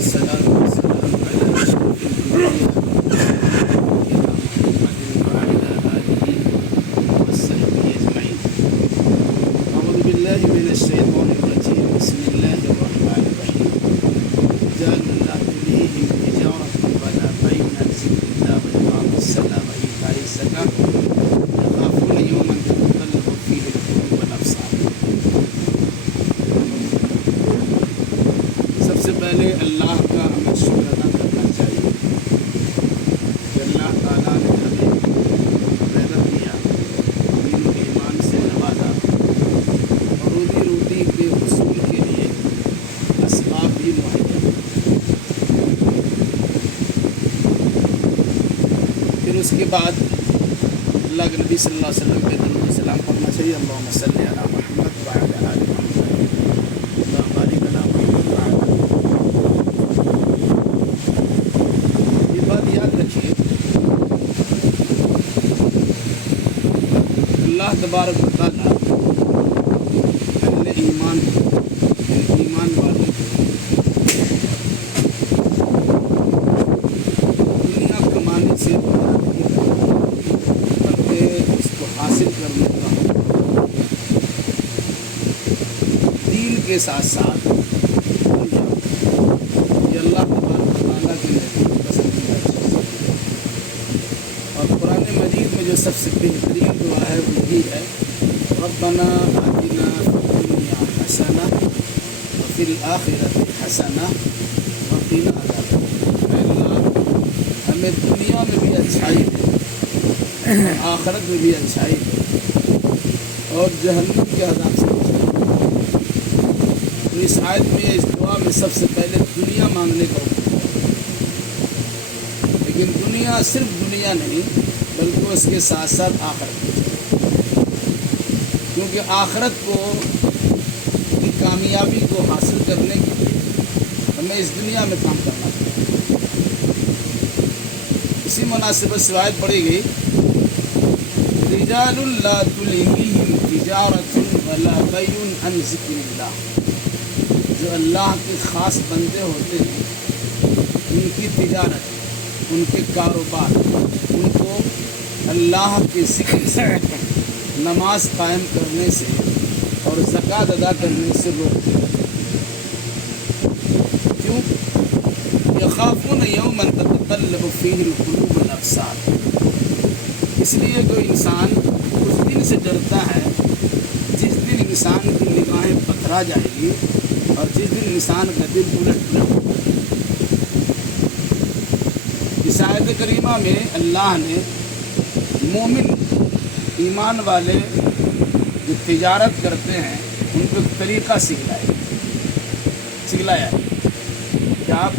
والصلاة والسلام على أشرف الأنبياء وعلى آله وصحبه أجمعين. أعوذ بالله من الشيطان الرجيم. بسم الله الرحمن الرحيم. رجال لا تلهيهم تجارة ولا بيع عن ذكر الله وإقام الصلاة وإيتاء الزكاة يخافون يوما تتقلب فيه القلوب والأبصار. سب سے پہلے اللہ کا ہمیں شکر ادا کرنا چاہیے کہ اللہ تعالیٰ نے ہمیں پیدا کیا، دین و ایمان سے نوازا اور روزی کے حصول کے لیے اسباب بھی مہیا. پھر اس کے بعد اللہ کے نبی صلی اللہ علیہ وسلم پہ درود و سلام پڑھنا چاہیے. اللہم صلی علی محمد وعلی آل محمد اللہم بارک علی محمد وعلی آل محمد. یہ بات یاد رکھیے، اللہ تبارک و تعالیٰ اہل ایمان والوں کو دنیا کمانے سے منع نہیں کرتا، بلکہ اس کو حاصل کرنے کا دین کے ساتھ ساتھ دنیا، یہ اللہ تبارک و تعالیٰ کے لیے پسندیدہ چیز ہے. اور قرآن مجید میں جو سب سے بہترین دعا ہے وہ یہی ہے، ربنا آتنا فی الدنیا حسنہ وفی الآخرۃ حسنہ وقنا عذاب النار. اے اللہ ہمیں دنیا میں بھی اچھائی دے اور آخرت میں بھی اچھائی دے اور جہنم کے عذاب سے بچا. تو اس آیت میں اس دعا میں سب سے پہلے دنیا مانگنے کا حکم ہے، لیکن دنیا صرف دنیا نہیں بلکہ اس کے ساتھ ساتھ آخرت بھی چاہیے، کیونکہ آخرت کو کی کامیابی کو حاصل کرنے کے لیے ہمیں اس دنیا میں کام کرنا پڑتا ہے. اسی مناسبت سے آیت پڑھی گئی، رجال لا تلہیہم تجارۃ ولا بیع عن ذکر اللہ. جو اللہ کے خاص بندے ہوتے ہیں، ان کی تجارت، ان کے کاروبار ان کو اللہ کے ذکر سے، نماز قائم کرنے سے اور زکوٰۃ ادا کرنے سے روکتے ہیں. کیوں؟ یخافون یوما تتقلب فیہ القلوب والابصار. اس لیے کوئی انسان اس دن سے ڈرتا ہے جس دن انسان کی نگاہیں پتھرا جائے گی اور جس دن انسان کا دل الٹ پلٹ ہوگا. اس آیت کریمہ میں اللہ نے مومن ایمان والے جو تجارت کرتے ہیں ان کو ایک طریقہ سکھلایا ہے کہ آپ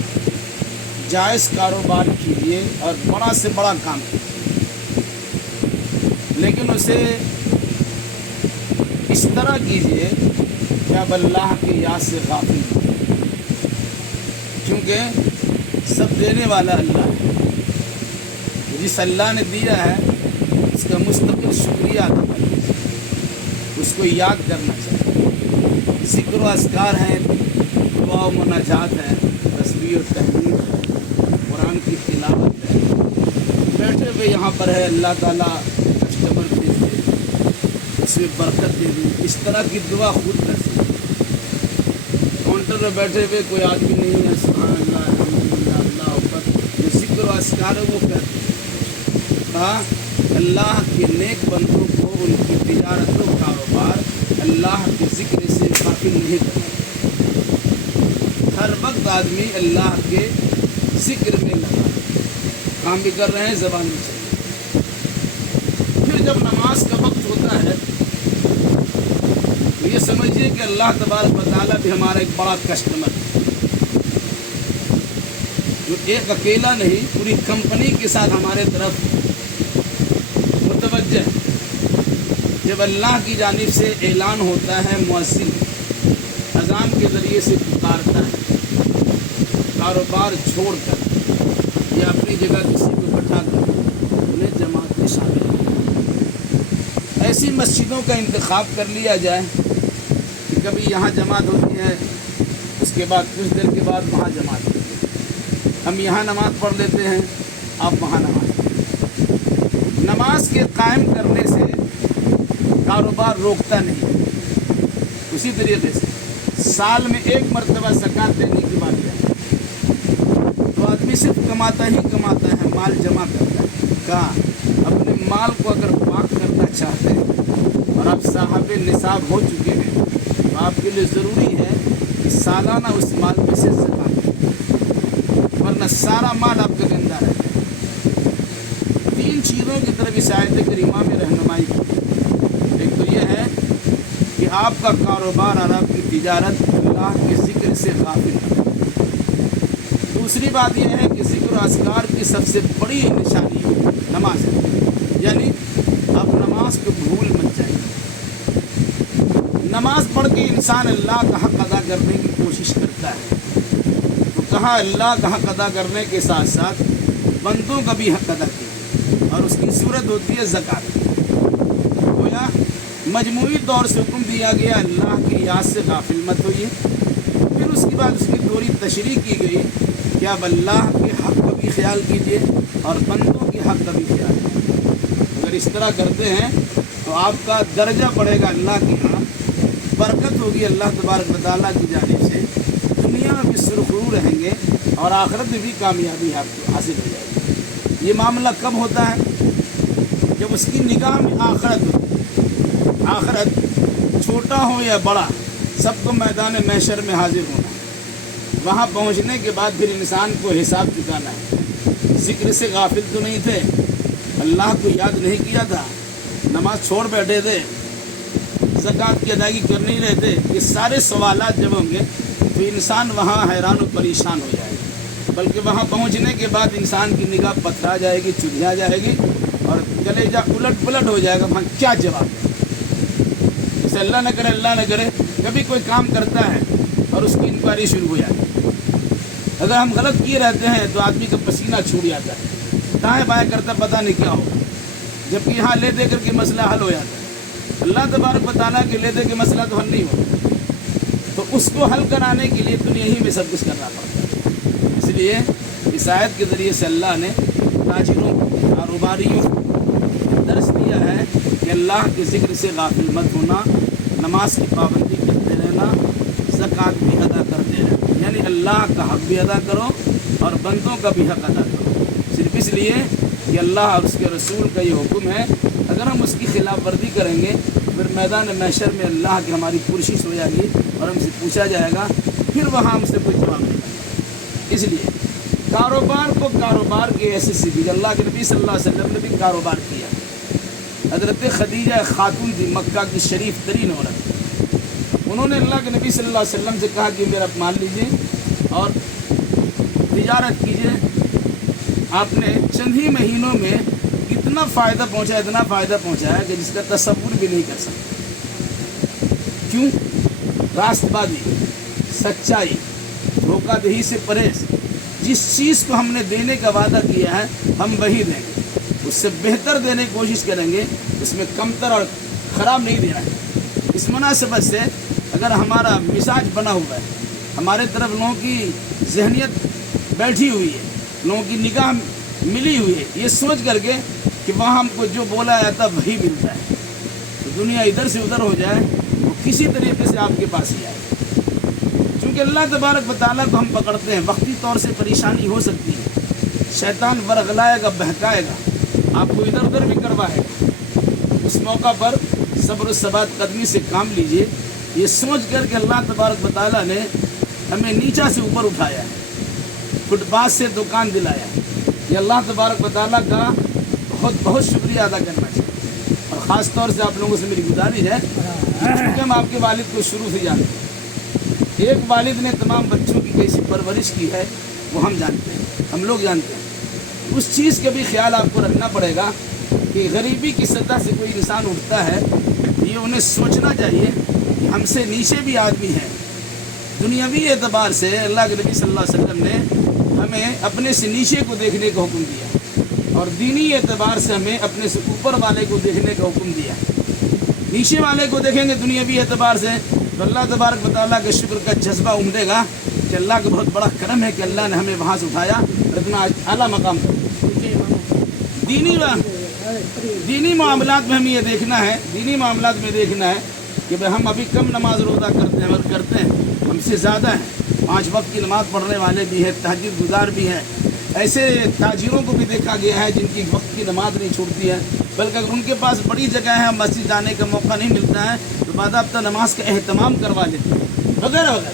جائز کاروبار کیجیے اور بڑا سے بڑا کام کیجیے، لیکن اسے اس طرح کیجیے کہ آپ اللہ کی یاد سے غافل ہوں، کیونکہ سب دینے والا اللہ ہے. جس اللہ نے دیا ہے اس کا مستقل شکریہ ادا کرنا چاہیے، اس کو یاد کرنا چاہیے. ذکر و اذکار ہیں، دعا و مناجات ہے، تسبیح و تحمید ہے، قرآن کی تلاوت ہے. بیٹھے ہوئے یہاں پر ہے اللہ تعالیٰ کسٹمر بھیج دے، اس میں برکت دے دے، اس طرح کی دعا خود کر سکتے. کاؤنٹر میں بیٹھے ہوئے کوئی آدمی نہیں ہے، سبحان اللہ الحمدللہ اللہ اکبر، جو ذکر و اذکار ہے وہ کرتے. اللہ کے نیک بندوں کو ان کی تجارت و کاروبار اللہ کے ذکر سے غافل نہیں کرنا. ہر وقت آدمی اللہ کے ذکر میں لگا، کام بھی کر رہے ہیں، زبان بھی چل رہی ہے. پھر جب نماز کا وقت ہوتا ہے تو یہ سمجھیے کہ اللہ تبارک و تعالیٰ بھی ہمارا ایک بڑا کسٹمر ہے، جو ایک اکیلا نہیں پوری کمپنی کے ساتھ ہمارے طرف متوجہ ہے. جب اللہ کی جانب سے اعلان ہوتا ہے، مؤذن اذان کے ذریعے سے پکارتا ہے، کاروبار چھوڑ کر یا اپنی جگہ کسی کو بٹھا کر انہیں جماعت میں شامل ہے. ایسی مسجدوں کا انتخاب کر لیا جائے کہ کبھی یہاں جماعت ہوتی ہے، اس اس کے بعد کچھ دیر کے بعد وہاں جماعت کیجیے. ہم یہاں نماز پڑھ لیتے ہیں، آپ وہاں نماز پڑھیں. نماز کے قائم کرنے سے کاروبار روکتا نہیں. اسی طریقے سے سال میں ایک مرتبہ زکوٰۃ دینے کی بات ہے تو آدمی صرف کماتا ہی کماتا ہے، مال جمع کرتا ہے. کہاں؟ اپنے مال کو اگر پاک کرنا چاہتے ہیں اور آپ صاحب نصاب ہو چکے ہیں تو آپ کے لیے ضروری ہے کہ سالانہ اس مال میں سے زکوٰۃ دیں، ورنہ سارا مال آپ کا گندا رہے گا. 3 چیزوں کی طرف اس آیت کریمہ میں رہنمائی کی. ایک تو یہ ہے کہ آپ کا کاروبار اور آپ کی تجارت اللہ کے ذکر سے غافل ہے. دوسری بات یہ ہے کہ ذکر و اذکار کی سب سے بڑی نشانی نماز ہے، یعنی آپ نماز کو بھول مت جائیں. نماز پڑھ کے انسان اللہ کا حق ادا کرنے کی کوشش کرتا ہے، تو کہاں اللہ کا حق ادا کرنے کے ساتھ ساتھ بندوں کا بھی حق ادا کیجیے، اور اس کی صورت ہوتی ہے زکوٰۃ. گویا مجموعی طور سے حکم دیا گیا اللہ کی یاد سے غافل مت ہوئیے. پھر اس کے بعد اس کی تھوڑی تشریح کی گئی کہ اب اللہ کے حق کا بھی خیال کیجیے اور بندوں کے حق کا بھی خیال کیجیے. اگر اس طرح کرتے ہیں تو آپ کا درجہ بڑھے گا اللہ کے ہاں، برکت ہوگی اللہ تبارک و تعالیٰ کی جانب سے. دنیا میں بھی سرخرو رہیں گے اور آخرت میں بھی کامیابی آپ کو حاصل ہو جائے گی. یہ معاملہ کب ہوتا ہے؟ جب اس کی نگاہ میں آخرت ہوتی ہے. آخرت چھوٹا ہو یا بڑا، سب کو میدان محشر میں حاضر ہونا ہے. وہاں پہنچنے کے بعد پھر انسان کو حساب چکانا ہے. ذکر سے غافل تو نہیں تھے، اللہ کو یاد نہیں کیا تھا، نماز چھوڑ بیٹھے تھے، زکوٰۃ کی ادائیگی کر نہیں رہے تھے. یہ سارے سوالات جب ہوں گے تو انسان وہاں حیران و پریشان ہو جائے گا. بلکہ وہاں پہنچنے کے بعد انسان کی نگاہ پتھرا جائے گی، چجھا جائے گی اور کلیجہ الٹ پلٹ ہو جائے گا. وہاں کیا جواب ہے؟ جیسے اللہ نہ کرے کبھی کوئی کام کرتا ہے اور اس کی انکوائری شروع ہو جاتی ہے. اگر ہم غلط کیے رہتے ہیں تو آدمی کا پسینہ چھوٹ جاتا ہے، دائیں بائیں کرتا پتہ نہیں کیا ہوگا، جبکہ یہاں لے دے کر کے مسئلہ حل ہو جاتا ہے. اللہ تبارک و تعالیٰ کے لے دے کے مسئلہ تو حل نہیں ہوتا، تو اس کو حل کرانے کے لیے دنیا ہی میں سب کچھ کرنا پڑتا ہے. اس لیے اس آیت کے ذریعے سے اللہ نے تاجروں کاروباریوں کو درس دیا ہے کہ اللہ کے ذکر سے غافل مت ہونا، نماز کی پابندی کرتے رہنا، زکوٰۃ بھی ادا کرتے رہنا. یعنی اللہ کا حق بھی ادا کرو اور بندوں کا بھی حق ادا کرو، صرف اس لیے کہ اللہ اور اس کے رسول کا یہ حکم ہے. اگر ہم اس کی خلاف ورزی کریں گے پھر میدان محشر میں اللہ کی ہماری پرشش ہو جائے گی اور ہم سے پوچھا جائے گا، پھر وہاں ہم سے کوئی جواب نہیں ملے. اس لیے کاروبار کو کاروبار کے ایسے سیکھی. اللہ کے نبی صلی اللہ علیہ وسلم نے بھی کاروبار کیا. حضرت خدیجہ خاتون تھی، مکہ کی شریف ترین عورت. انہوں نے اللہ کے نبی صلی اللہ علیہ وسلم سے کہا کہ میرا مان لیجیے اور تجارت کیجیے. آپ نے چند ہی مہینوں میں اتنا فائدہ پہنچایا کہ جس کا تصور بھی نہیں کر سکتے. کیوں؟ راست بازی، سچائی، دھوکہ دہی سے پرہیز. جس چیز کو ہم نے دینے کا وعدہ کیا ہے ہم وہی دیں گے، اس سے بہتر دینے کی کوشش کریں گے، اس میں کمتر اور خراب نہیں دینا ہے. اس مناسبت سے اگر ہمارا مزاج بنا ہوا ہے، ہمارے طرف لوگوں کی ذہنیت بیٹھی ہوئی ہے، لوگوں کی نگاہ ملی ہوئی ہے، یہ سوچ کر کے کہ وہاں ہم کو جو بولا جاتا وہی ملتا ہے، تو دنیا ادھر سے ادھر ہو جائے وہ کسی طریقے سے آپ کے پاس ہی آئے. چونکہ اللہ تبارک و تعالیٰ کو ہم پکڑتے ہیں، وقتی طور سے پریشانی ہو سکتی ہے، شیطان ورغلائے گا، بہکائے گا، آپ کو ادھر ادھر بھی کروائے گا. اس موقع پر صبر و ثبات قدمی سے کام لیجئے، یہ سوچ کر کہ اللہ تبارک و تعالیٰ نے ہمیں نیچا سے اوپر اٹھایا ہے، فٹ پاتھ سے دکان دلایا. یہ اللہ تبارک و تعالیٰ کا بہت بہت شکریہ ادا کرنا چاہیے. اور خاص طور سے آپ لوگوں سے میری گزارش ہے کہ ہم آپ کے والد کو شروع سے جانتے ہیں. ایک والد نے تمام بچوں کی کیسی پرورش کی ہے وہ ہم جانتے ہیں، ہم لوگ جانتے ہیں. اس چیز کا بھی خیال آپ کو رکھنا پڑے گا کہ غریبی کی سطح سے کوئی انسان اٹھتا ہے، یہ انہیں سوچنا چاہیے کہ ہم سے نیچے بھی آدمی ہیں. دنیاوی اعتبار سے اللہ کے نبی صلی اللہ علیہ وسلم نے ہمیں اپنے سے نیچے کو دیکھنے کا حکم دیا، اور دینی اعتبار سے ہمیں اپنے سے اوپر والے کو دیکھنے کا حکم دیا. نیچے والے کو دیکھیں گے دنیاوی اعتبار سے تو اللہ تبارک و تعالیٰ کے شکر کا جذبہ عمدے گا کہ اللہ کا بہت بڑا کرم ہے کہ اللہ نے ہمیں وہاں سے اٹھایا اور اتنا اعلیٰ مقام پر۔ دینی معاملات میں ہمیں یہ دیکھنا ہے، دینی معاملات میں دیکھنا ہے کہ بھئی ہم ابھی کم نماز روزہ کرتے ہیں اور کرتے ہیں، ہم سے زیادہ ہیں، 5 وقت کی نماز پڑھنے والے بھی ہیں، تہجد گزار بھی ہیں۔ ایسے تاجروں کو بھی دیکھا گیا ہے جن کی وقت کی نماز نہیں چھوٹتی ہے، بلکہ اگر ان کے پاس بڑی جگہ ہے، مسجد جانے کا موقع نہیں ملتا ہے تو باضابطہ نماز کا اہتمام کروا لیتے ہیں وغیرہ وغیرہ۔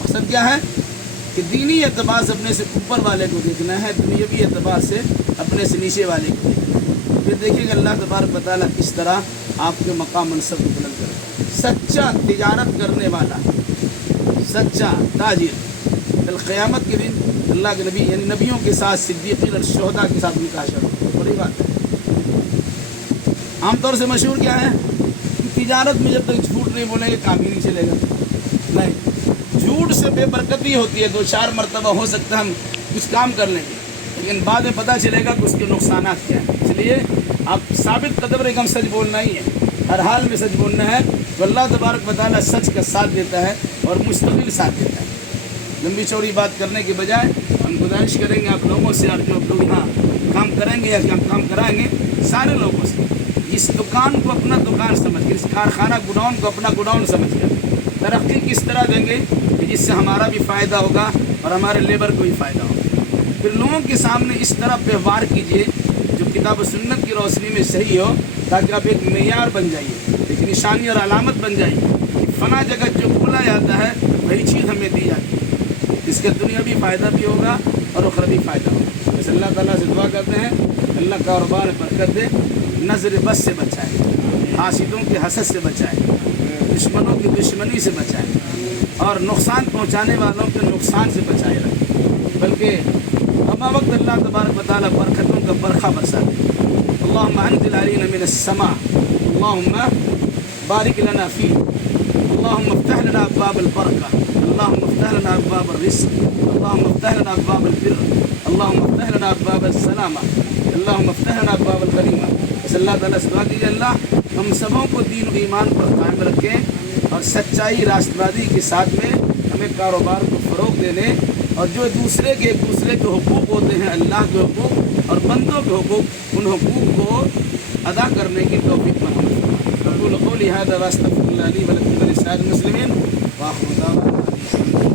مقصد کیا ہے کہ دینی اعتبار سے اپنے سے اوپر والے کو دیکھنا ہے، دنیاوی اعتبار سے اپنے سے نیچے والے کو دیکھنا ہے۔ پھر دیکھیے گا اللہ تبارک و تعالیٰ کس طرح آپ کے مقام منصب کو بلند کرے۔ سچا تجارت کرنے والا، سچا تاجر کل قیامت کے دن اللہ کے نبی یعنی نبیوں کے ساتھ، صدیقین اور شہداء کے ساتھ بھی کا حشر ہوگا۔ بڑی بات ہے۔ عام طور سے مشہور کیا ہے کہ تجارت میں جب تک جھوٹ نہیں بولیں گے کام ہی نہیں چلے گا۔ نہیں، جھوٹ سے بے برکتی ہوتی ہے، 2-4 مرتبہ ہو سکتا ہے ہم کچھ کام کر لیں گے لیکن بعد میں پتہ چلے گا کہ اس کے نقصانات کیا ہیں۔ اس لیے آپ ثابت قدم رقم سچ بولنا ہی ہے، ہر حال میں سچ بولنا ہے تو اللہ تبارک و تعالیٰ سچ کا ساتھ دیتا ہے اور مستقل ساتھ دیتا ہے۔ لمبی چوڑی بات کرنے کے بجائے ہم گزارش کریں گے آپ لوگوں سے، اور جو لوگ یہاں کام کریں گے یا کام کرائیں گے سارے لوگوں سے، اس دکان کو اپنا دکان سمجھ کر، اس کارخانہ گڈاؤن کو اپنا گڈاؤن سمجھ کر ترقی کس طرح دیں گے کہ جس سے ہمارا بھی فائدہ ہوگا اور ہمارے لیبر کو بھی فائدہ ہوگا۔ پھر لوگوں کے سامنے اس طرح ویوہار کیجیے جو کتاب و سنت کی روشنی میں صحیح ہو، تاکہ آپ ایک معیار بن جائیے، ایک نشانی اور علامت بن جائیے کہ فلاں جگہ جو بولا جاتا ہے وہی چیز ہمیں دی جاتی ہے، اس کے دنیاوی فائدہ بھی ہوگا اور اخروی فائدہ ہوگا۔ بس اللہ تعالیٰ سے دعا کرتے ہیں اللہ کاروبار برکت دے، نظر بس سے بچائے، حاسدوں کے حسد سے بچائے، دشمنوں کی دشمنی سے بچائے اور نقصان پہنچانے والوں کے نقصان سے بچائے رکھے، بلکہ ہما وقت اللہ تبارک و تعالیٰ برکتوں کا برکھا برسا دے۔ اللہم انزل علینا من السماء، اللہم بارک لنا فی، اللہم افتح لنا ابواب البرکہ، اللہم افتح لنا ابواب الرزق، اللہم افتح لنا ابواب البر، اللہم افتح لنا ابواب السلامہ، اللہم افتح لنا ابواب الغنیمہ۔ بس اللہ تعالیٰ سے دعا کیجیے اللہ ہم سبوں کو دین و ایمان پر قائم رکھیں اور سچائی راستبازی کے ساتھ میں ہمیں کاروبار کو فروغ دینے اور جو ایک دوسرے کے حقوق ہوتے ہیں، اللہ کے حقوق اور بندوں کے حقوق، ان حقوق کو ادا کرنے کی توفیق مرحمت فرمائے۔ اقول قولی ھذا واستغفر اللہ لی ولکم ولسائر المسلمین وآخر دعوانا